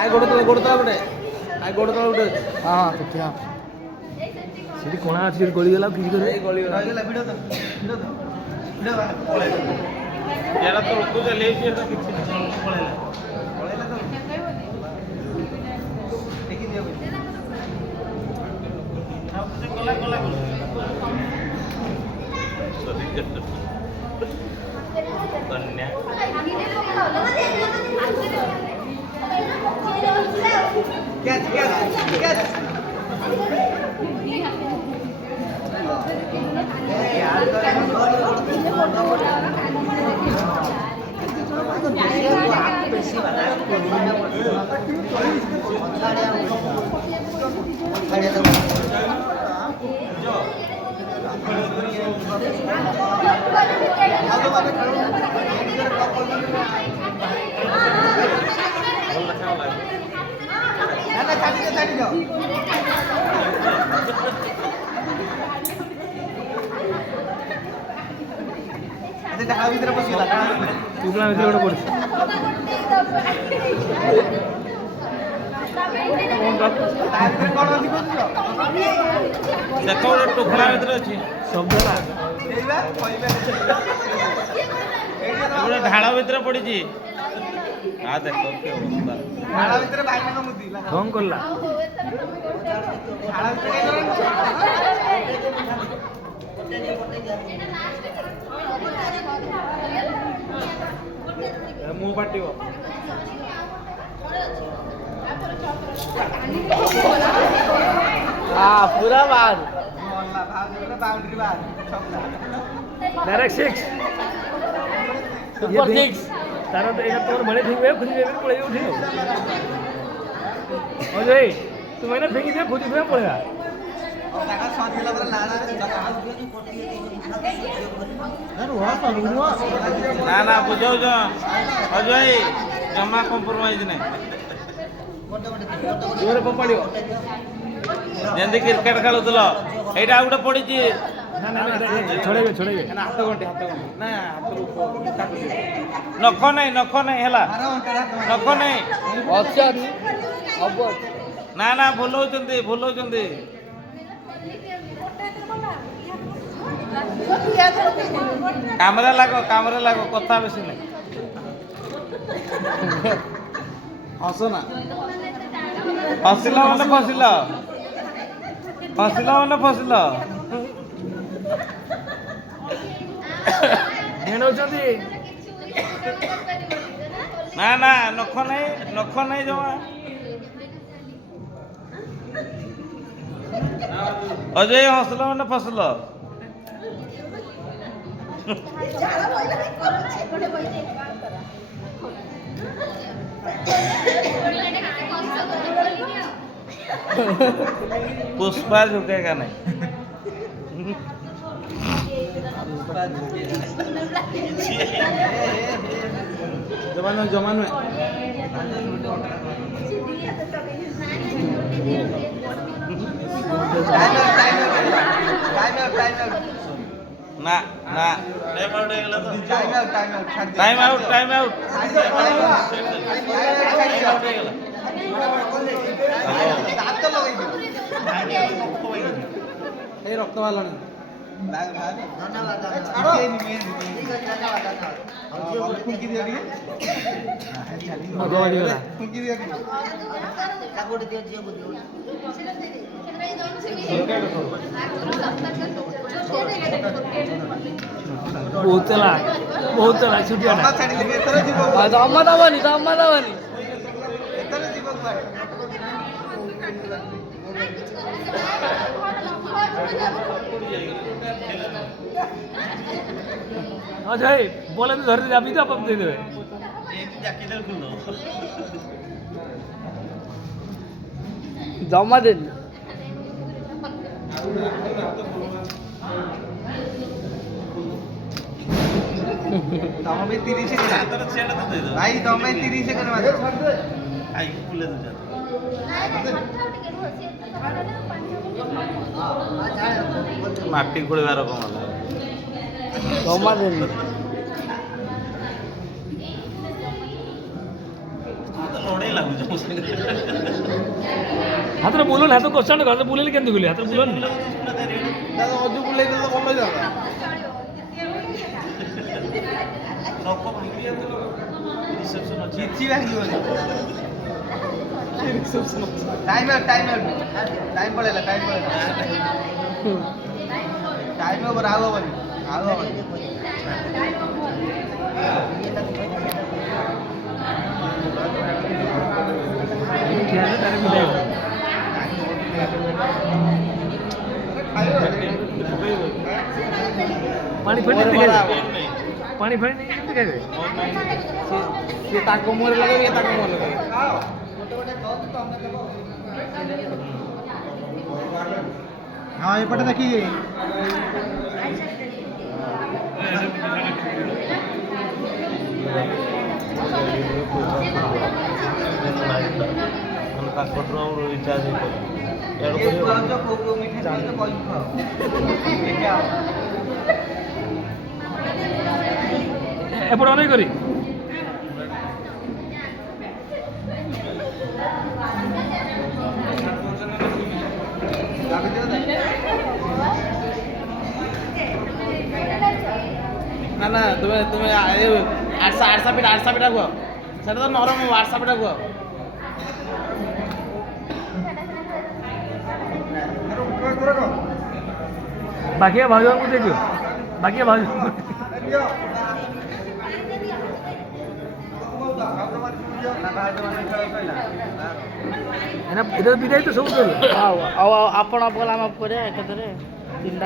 ଆଇ ଗୋଡ଼ ତଳେ ଗୋଟେ ଆଇ ଗୋଡ଼ ତଳେ ଗୋଟେ ହଁ ଦେଖିବା ସେଠି କଣା ଅଛି ସେଠି ଗଳିଗଲା କିଛି କରି ଗଳିଗଲା ଭିଡ଼ ତ ଏରା ତଳକୁ ଚାଲିଯାଇଛି ଏଟା କିଛି ପଳେଇଲା ତ ଦେଖି ଦିଅ ଗଲା ଗଲା କନ୍ୟା କ୍ୟାଚ୍ ଛାଡ଼ି ଯାଅ ଢାଳ ଭିତରେ ପଶିଗଲା ଟୁକଲା ଭିତରେ ଗୋଟେ ପଡ଼ିଛି ତା ଭିତରେ କ'ଣ ଅଛି କହୁଛ ଦେଖ ଗୋଟେ ଟୁକଡ଼ା ଭିତରେ ଅଛି ଶବ୍ଦଟା ଗୋଟେ ଢାଳ ଭିତରେ ପଡ଼ିଛି ଦେଖ କି ଅବସ୍ଥା ଢାଳ ଭିତରେ ଭାଇନାଙ୍କ ମୁଦି କଣ କଲା ଢାଳ ଭିତରେ ମୁଁ ପାଟିବ ପୁରା ବାହାର ବାଉଣ୍ଡ୍ରି ବାହାର डायरेक्ट 6 सुपर 6 तारा तो एक तोर बड़े ठीक हुए खुद में पड़े उठे ओ जे तू मैंने फेंकी दे खुद में पड़ेगा ତାଙ୍କ ସରିଲା ପରେ ଲାଳ ନା ନା ବୁଝାଉଛ ଅଜୟ ଭାଇ ଜମା କମ୍ପ୍ରୋମାଇଜ ନାହିଁ ଜୋରେ ପପାଡ଼ିବ ଯେମିତି କ୍ରିକେଟ ଖେଳୁଥିଲ ଏଇଟା ଆଉ ଗୋଟେ ପଡ଼ିଛି ନା ନା ଛଡ଼େଇବେ ହାତ ଗଣ୍ଠି ନା ନଖ ନାହିଁ ହେଲା ନଖ ନାହିଁ ଅଛି ହବ ନା ନା ଭୁଲଉଛନ୍ତି କାମରେ ଲାଗ କଥା ବେଶୀ ନାହିଁ ହସ ନା ଫସିଲ ନେଣଉଛନ୍ତି ନା ନଖ ନାହିଁ ଜମା ଅଜୟ ହସିଲ ମାନେ ଫସିଲ पुष्पा झुकेगा नहीं जमानो ना टाइम आउट रक्त बालानी बहुत चला छुट्टिया अम्मा दावानी अजय बोले तो धरती अभी तो आप दे देवे जमा दे तमे 30 सेकंड भाई तमे 30 सेकंड आई फुले दे माटी खोलिबार कम होला जमा दे लड़े लागुछ ହାତରେ ବୁଲୁନି ହାତ କଷାଣ୍ଡ ହାତ ବୁଲେଇଲେ କେମିତି ବୁଲିବ ହାତରେ ବୁଲୁନି ଦାଦା ଅଜୁ ବୁଲେଇ ଦେଲେ ଭଲ ହେଇଯାନ୍ତା। କିଛି ଭାଙ୍ଗିବନି। ଟାଇମ୍ ପଳେଇଲା ଟାଇମ୍ ଓଭର ଆଉ ହବନି। ଠିଆ ହେଲେ ତାର ବୁଲେଇବ ପାଣି ଫାଣି କେମିତି ଖାଇବେ ପାଣି ଫାଣି ନେଇ କେମିତି ଖାଇବେ ସିଏ ତାଙ୍କ ମୁହଁରେ ଲଗେଇବେ ଇଏ ତାଙ୍କ ମୁହଁରେ ଲଗେଇବେ। ହଁ ଏପଟେ ଦେଖିକି ଏପଟେ ଅନେକ କରି ନା ନା ତୁମେ ଆଡ଼ସା ପିଠା କୁହ ସେଟା ତ ନରମ ଆଡ଼ସା ପିଠା କୁହ। ବାକିଆ ଭାଉଜଙ୍କୁ ଦେଇଦିଅ ବାକିଆ ଭାଉଜ ଏଇଟା ବିଦାୟ ତ ସବୁ ଆଉ ଆପଣ ଗଲା ପରେ ଏକାଥରେ ତିନିଟା